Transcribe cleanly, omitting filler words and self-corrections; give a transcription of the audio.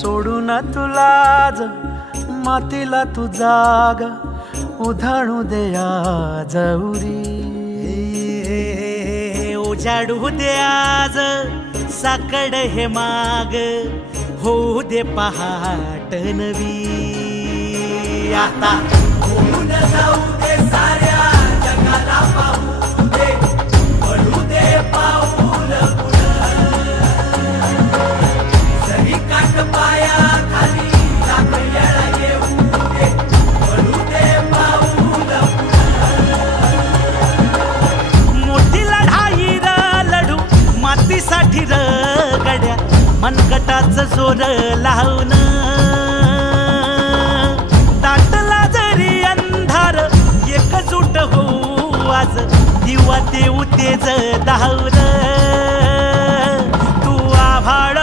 सोडून तुला मातीला तू जाग उधाणू दे आज उरी उजाडू दे आज साकड हे माग होऊ दे पहाट नवी आता होऊन जाऊ दे साऱ्या जगाला पाहू दे पडू दे पाऊल जरी काट पाया खाली टाकलेला येऊ दे पडू दे पाऊल मोठी लढाई र लढू मातीसाठी र गड्या मनगटाचं जोर लावून दाटला जरी अंधार एकजूट होऊ आज दिवा देऊ तेज दावर तू आभाळ